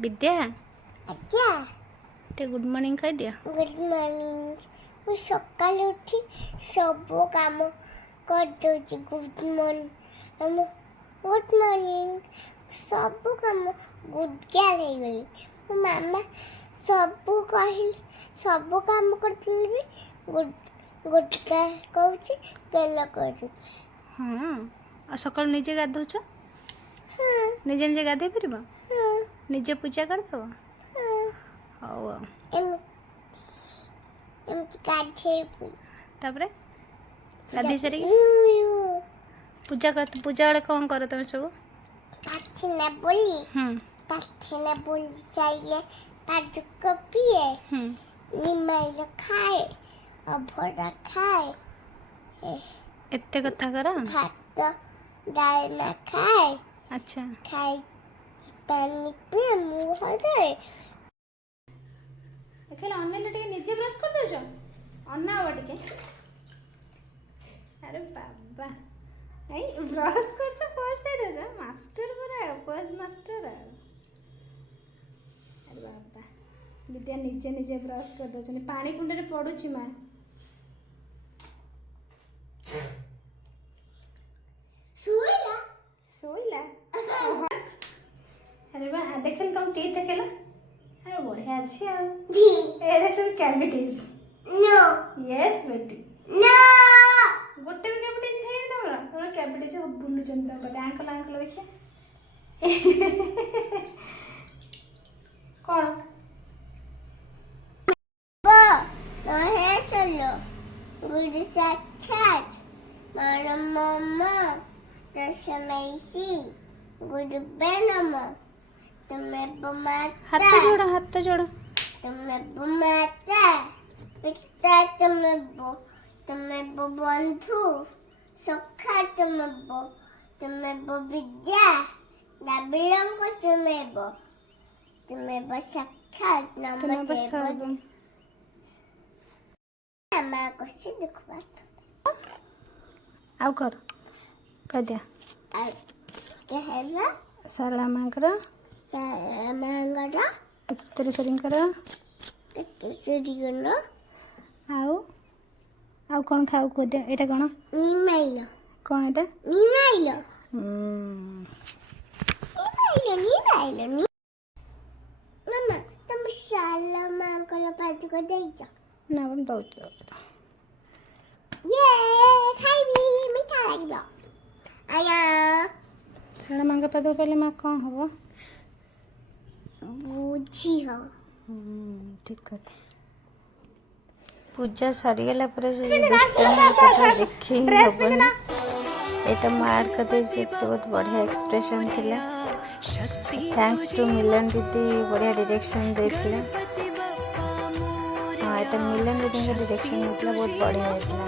विद्या आज्ञा टे good morning कह दिया। Good morning. ମୁଁ ସକାଳେ ଉଠି ସବୁ କାମ କରିଦେଉଛି। ଗୁଡ୍ ମର୍ଣ୍ଣିଂ ଗୁଡ୍ ମର୍ଣ୍ଣିଂ ସବୁ କାମ ଗୁଡ୍ ହେଇଗଲି। ମୋ ମାମା ସବୁ ସବୁ କାମ କରିଥିଲେ ବି ଗୁଡ୍ କହୁଛି ତେଲ କରୁଛି। हाँ आ सकाल निजे गाधौच हाँ निजे निजे गाधे पार हाँ निजे पूजा करदेव। हाँ हौ ଏମିତି ଗାଧେଇବି। तापरे गाधे सारी पूजा कर पूजा वाले कौन करो तुम सब। ପ୍ରାର୍ଥନା ବୋଲି ସାରିଲେ ପାଜୁକ ପିଏ, ନିମାଇଲ ଖାଏ, ଅଭଡ଼ା ଖାଏ, एत्ते कथा करा। ଭାତ ଡାଲମା ଖାଏ, अच्छा ଖାଇକି ପାଣି ପିଏ, ମୁହଁ ଧୋଏ। देखला अनले टिके निजे ब्रश कर देछ अन्ना हवा टिके। अरे बाबा ए ब्रश करछ पोज दे देछ मास्टर पूरा पोज मास्टर। अरे बाबा विद्या निजे निजे ब्रश कर देछ पानी कुंडे रे पडुची मां। सोइला अरे बा देखन कम टी देखला। अरे बढ़िया अच्छी आ एरे सब कैविटीज। नो यस बेटी नो गोटे भी कैविटीज है तमरा तमरा कैविटीज बुल्लु जंता गोटे आंकल आंकल देखिए कौन बो नहे सलो गुड साक्षात मानो मम्मा दशमैसी गुड बेनमो तुम्हें हाथ बुमाता जोड़ो तुम्हें बुमाता पिता तुम्हें बो बंधु सखा तुम्हें बो विद्या दाबिलंग तुम्हें बो साक्षात तुम्हें बस सब माँ को से दुखवा आउ कर कह दिया कहला सरला मां करा मांगरा तेरे सरिंग करा सेरिगनो आउ आउ कौन खाऊ को दे एटा कौन निमाइलो कौन एटा निमाइलो मामा तुम साला मांगला पाज को देइछ ना हम दौच ये खाइबी मिठा लागबो आया सरला मां के पादो पहले मां कौन हबो बुझी हो ठीक कथा पूजा सरीगला पर देखी एटा मार कते से बहुत बढ़िया एक्सप्रेशन थिला। थैंक्स टू मिलन दीदी बढ़िया डायरेक्शन देथिला। हां एटा मिलन दीदी का डायरेक्शन होतला बहुत बढ़िया होतला।